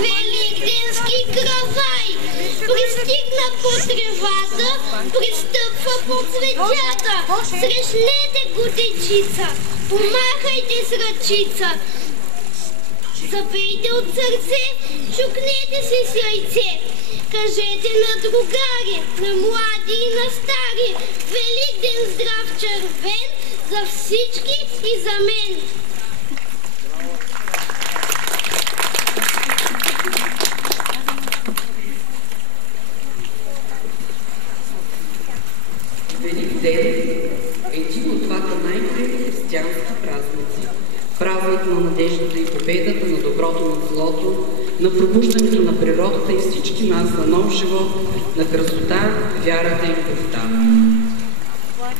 Великденски кравай пристигна по тревата, пристъпва започва по цветята. Срещнете го, дечица, помахайте с ръчица. Запейте от сърце, чукнете си с яйце. Кажете на другари, на млади и на стари, Великден здрав червен за всички и за мен. Великден е един от двата най-големи християнски празници. Празник на надеждата и победата, на доброто над злото, на пробуждането на природата и всички нас за нов живот, на красота, вярата и любовта.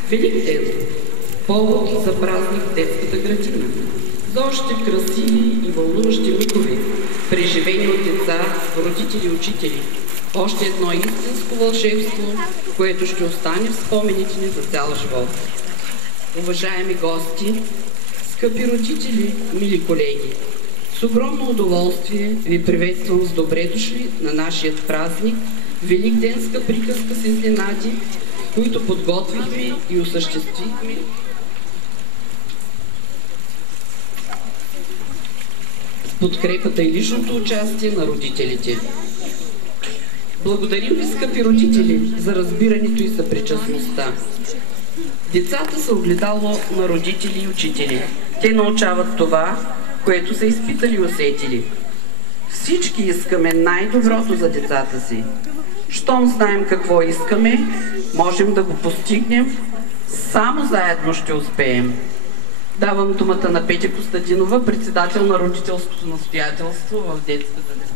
Великден – повод за празник в детската градина, за още красиви и вълнуващи мигове, преживени от деца, родители и учители. Още едно истинско вълшебство, което ще остане в спомените ни за цял живот. Уважаеми гости, скъпи родители, мили колеги, с огромно удоволствие ви приветствам с добре дошли на нашия празник, великденска приказка с изненади, които подготвихме и осъществихме с подкрепата и личното участие на родителите. Благодарим ви, скъпи родители, за разбирането и съпричастността. Децата са огледало на родители и учители. Те научават това, което са изпитали и усетили. Всички искаме най-доброто за децата си. Щом знаем какво искаме, можем да го постигнем. Само заедно ще успеем. Давам думата на Петя Костадинова, председател на родителското настоятелство в детската градина.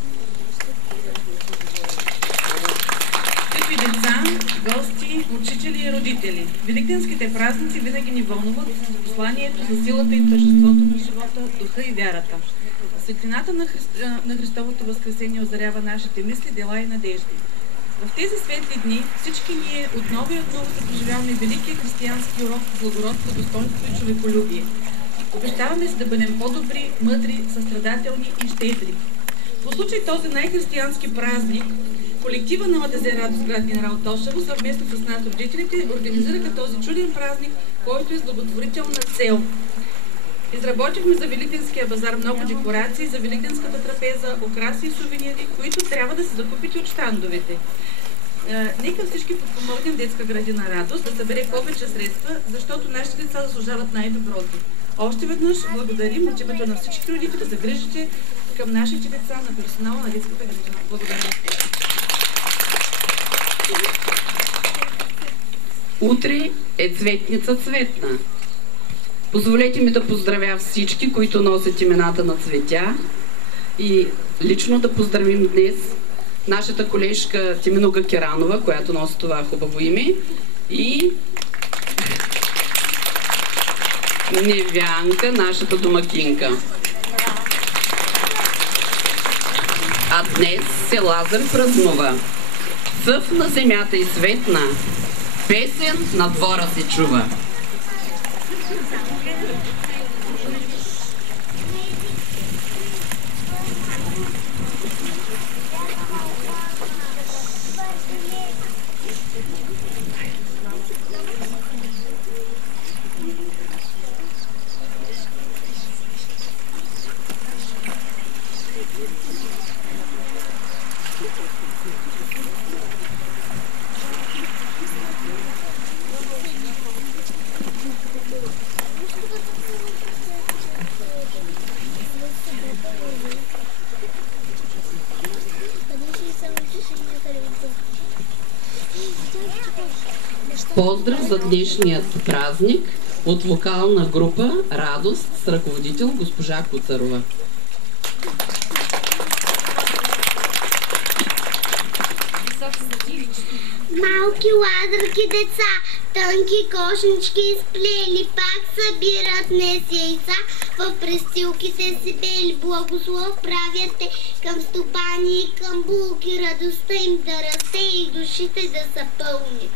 Скъпи деца, гости, учители и родители, великденските празници винаги ни вълнуват с посланието за силата и тържеството на живота, духа и вярата. Светлината на Христовото възкресение озарява нашите мисли, дела и надежди. В тези светли дни всички ние отново и отново се преживяваме великия християнски урок в благородство, достоинство и човеколюбие. Обещаваме се да бъдем по-добри, мъдри, състрадателни и щедри. По случай този най-християнски празник, колектива на ОДЗ Радост град Генерал Тошево съвместно с нас родителите организираха този чуден празник, който е с благотворителна цел. Изработихме за Великденския базар много декорации, за Великденската трапеза, украси и сувенири, които трябва да се закупите от щандовете. Нека всички подпомогнем детска градина Радост да събере повече средства, защото нашите деца заслужават най-доброто. Още веднъж благодарим от името на всички родители за грижите към нашите деца на персонала на детската градина. Благодаря. Утре е Цветница Цветна. Позволете ми да поздравя всички, които носят имената на Цветя и лично да поздравим днес нашата колежка Тиминуга Керанова, която носи това хубаво име, и Невянка, нашата домакинка. А днес се Лазар празнува. Съв на земята и светна, песен на двора се чува. Поздрав за днешният празник от вокална група Радост с ръководител госпожа Куцарова. Малки ладърки деца, тънки кошнички изплели, пак събират днес яйца, в престилките си бели, благослов правят те към стопани и към булки, радостта им да расте и душите да са пълни.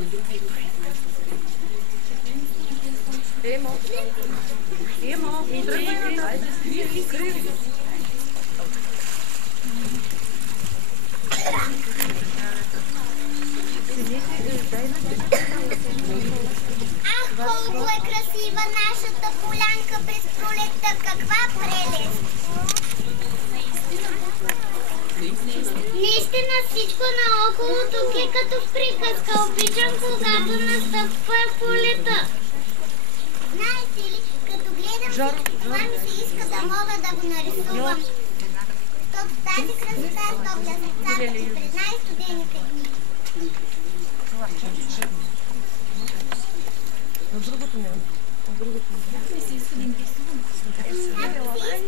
Ах, колко е красива нашата полянка през пролетта. Каква прелест! Наистина всичко наоколо тук е като в приказка. Обичам, когато настъпва пролетта. Знаете ли, като гледам всички това, ми се иска да мога да го нарисувам. Защото тази красота е топля сърцата и през най-студените дни. Как ми се иска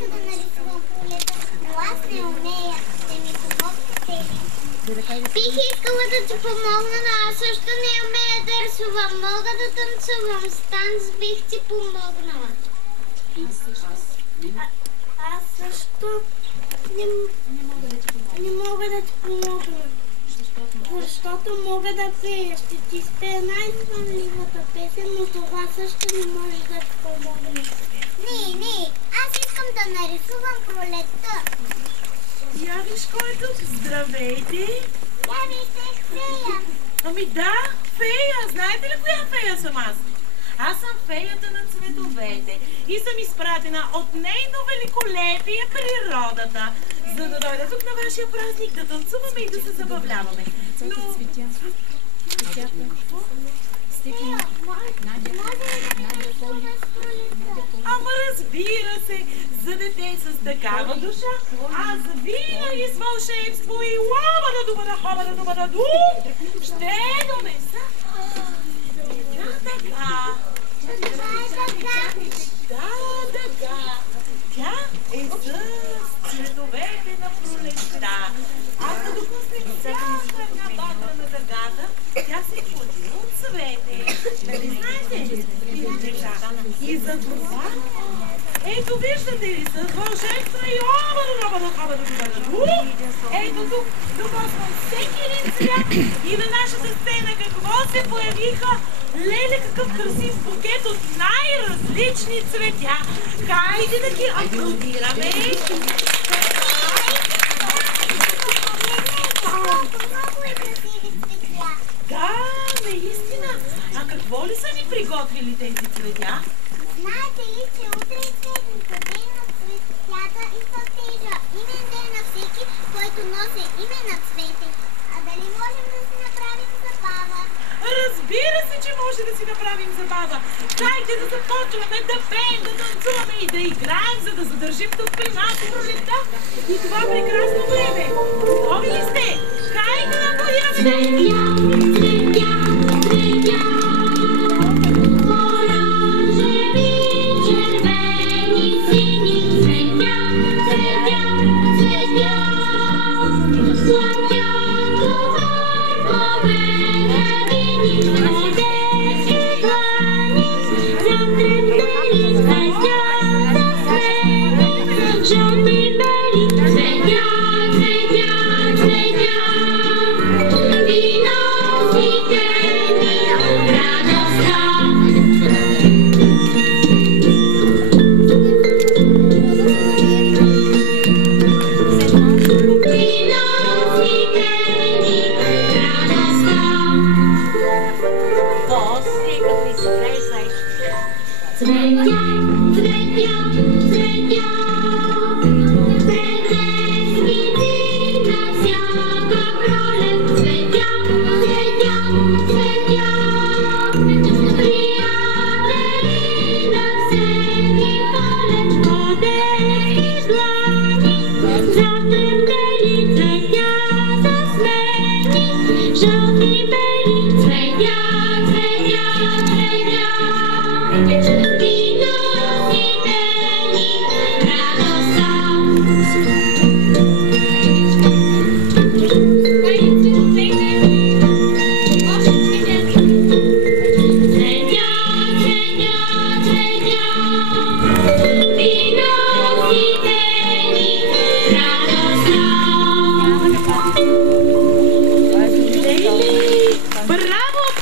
да нарисувам пролетта, но аз не умея. Ще ми помогнете ли? Бих искала да ти помогна, но аз също не умея да рисувам. Мога да танцувам. Станц бих ти помогнала. Аз също не мога да ти помогна. Защото мога да пея. Ще ти спея най-звънливата песен, но това също не може да ти помогне. Не, аз искам да нарисувам пролетта. Я виж кой е тук. Здравейте! Я виждах фея. Ами да, фея! Знаете ли коя фея съм аз? Аз съм феята на цветовете и съм изпратена от нейно великолепие природата, за да дойда тук на вашия празник да танцуваме и да се забавляваме. Но... Ама разбира се, за дете с такава душа, аз винаги с вълшебство и лоба-да-дуба-да-хоба-да-дуба-да-ду ще донеса. Така. Тя е за цветовете на пролетта. А като пуснем всяка една багрена дъгата, тя се плоди от цвете. Нали знаете? И за това, ето виждате ли, с вълшебство и оба-да-хоба-да-хоба-да-ду. Ето тук докосвам всеки един цвят и на нашата сцена какво се появиха? Леле, какъв красив букет от най-различни цветя. Хайде да ги аплодираме. Да, наистина. А какво ли са ни приготвили тези цветя? Знаете ли, че утре е светлика, ден на цветята и сладежа. Имен ден на всеки, който носи име на цвете. А дали можем да си направим забава? Разбира се, че може да си направим забава. Дайте да започваме да пеем, да танцуваме и да играем, за да задържим тук при нас пролетта и това прекрасно време. Готови ли сте? Хайде да аплодираме!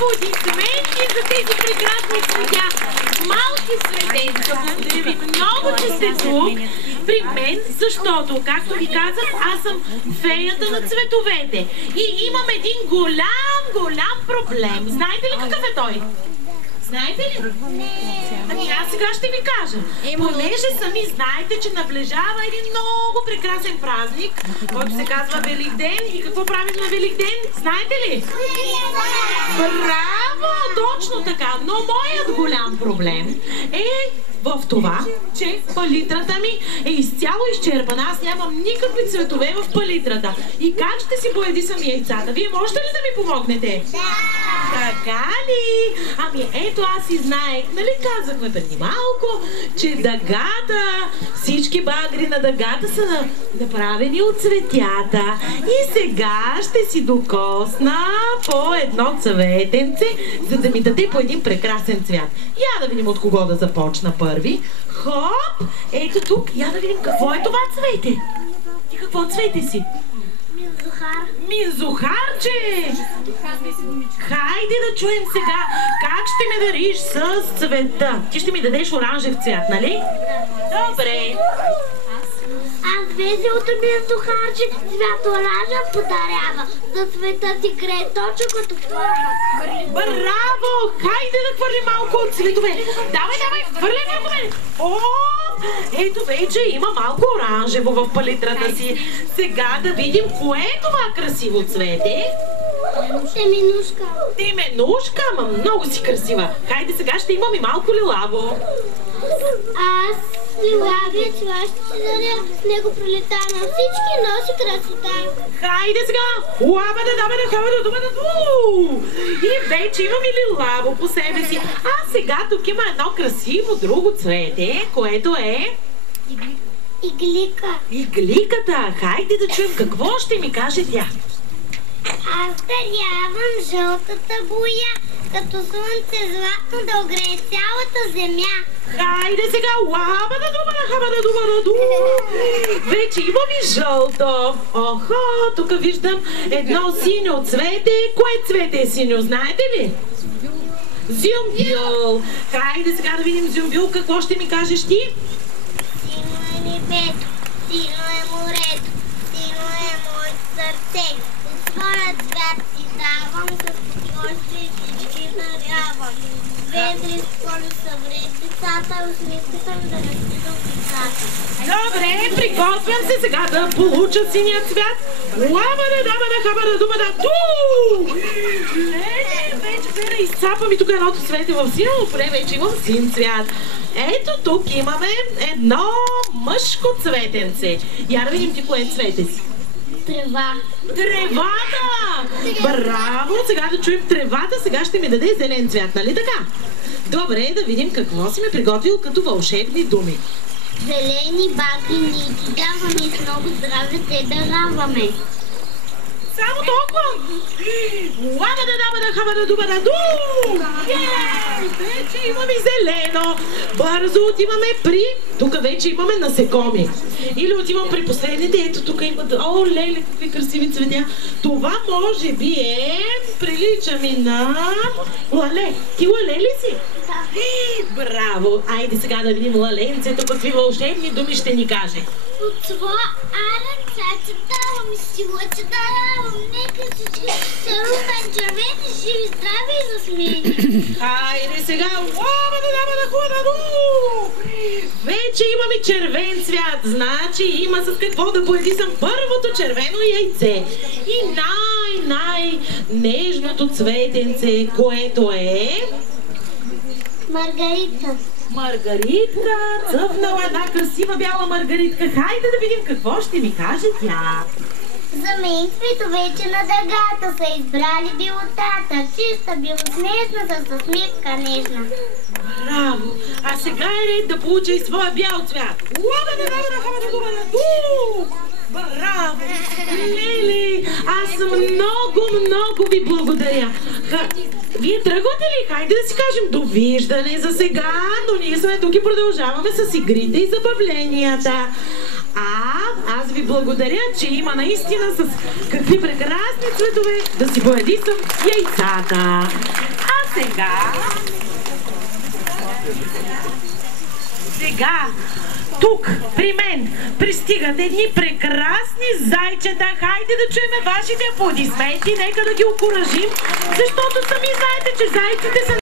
Аплодисменти за тези прекрасни цветя. Малки цветенца, благодаря ви много, че сте тук при мен, защото, както ви казах, аз съм феята на цветовете. И имам един голям проблем. Знаете ли какъв е той? Знаете ли? Ами аз сега ще ви кажа. Понеже сами знаете, че наближава един много прекрасен празник, който се казва Великден. И какво правим на Великден? Знаете ли? Браво! Точно така. Но моят голям проблем е в това, че палитрата ми е изцяло изчерпана. Аз нямам никакви цветове в палитрата. И как ще си боядисам яйцата? Вие можете ли да ми помогнете? Да! Така ли? Ами ето аз и знаех, нали казахме преди малко, че дъгата, всички багри на дъгата са направени от цветята. И сега ще си докосна по едно цветенце, за да ми даде по един прекрасен цвят. Я да видим от кого да започна първи. Хоп! Ето тук, я да видим какво е това цвете. Ти какво цвете си? Мизухар. Мизухарче! Хайде да чуем сега как ще ме дариш с цвета. Ти ще ми дадеш оранжев цвят, нали? Добре. Аз веселото мизухарче цвят оранжев подарява. За цвета ти грее точно като форма. Браво! Хайде да хвърлим малко от цветове. Давай, хвърляй върху мен. О! Ето вече има малко оранжево в палитрата си. Сега да видим кое е това красиво цвете. Теменушка. Теменушка? Ама много си красива. Хайде сега ще имам и малко лилаво. Аз лилавия цвят ще си даря. С него прилета на всички, носи красота. Хайде сега! И вече имам и лилаво по себе си. А сега тук има едно красиво друго цвете, което е... Иглика. Игликата. Хайде да чуем какво ще ми каже тя. Аз дарявам жълтата боя, като слънце златно да огрее цялата земя. Хайде сега! Вече имам и жълто. Охо, тук виждам едно синьо цвете. Кое цвете е синьо, знаете ли? Зюмбюл. Хайде сега да видим, Зюмбюл, какво ще ми кажеш ти? Сино е небето, сино е морето, сино е моето сърце. От своя цвят си давам, с още всички дарявам. Ведри с колеса вред децата, усмивката ми да не стигам децата. Добре, приготвям се сега да получа синия цвят. Вече Вера изцапа ми тук едното цвете в сино, но поне вече имам син цвят. Ето тук имаме едно мъжко цветенце. Я да видим ти кое цвете си. Трева. Тревата! Браво! Сега да чуем тревата, сега ще ми даде зелен цвят, нали така? Добре, да видим какво си ми приготвил като вълшебни думи. Зелени багри нити даваме и с много здраве те дараваме. Само толкова! Вече имаме зелено. Бързо отиваме при... Тук вече имаме насекоми. Или отивам при последните. Ето тук имат... О, леле, какви красиви цветя. Това може би е... Прилича ми на... Лале. Ти лале ли си? Да. Браво! Айде сега да видим лаленцето какви вълшебни думи ще ни каже. От това аръцата давам, силата давам, нека всички са румен, червени, живи, здрави и засмени. Хайде сега! Вече имаме червен цвят, значи има с какво да боядисам първото червено яйце. И най-нежното цветенце, което е... Маргарита. Маргаритка, цъфнала една красива бяла маргаритка. Хайде да видим какво ще ми каже тя. За мен цветовете на дъгата са избрали белотата, чиста, белоснежна, с усмивка нежна. Браво! А сега е ред да получа и своя бял цвят. Браво! Леле, аз много ви благодаря. Вие тръгвате ли? Хайде да си кажем довиждане за сега, но ние сме тук и продължаваме с игрите и забавленията. Аз ви благодаря, че има наистина с какви прекрасни цветове да си боядисам яйцата. Сега, тук, при мен, пристигат едни прекрасни зайчета. Хайде да чуем вашите аплодисменти, нека да ги окуражим, защото сами знаете, че зайците са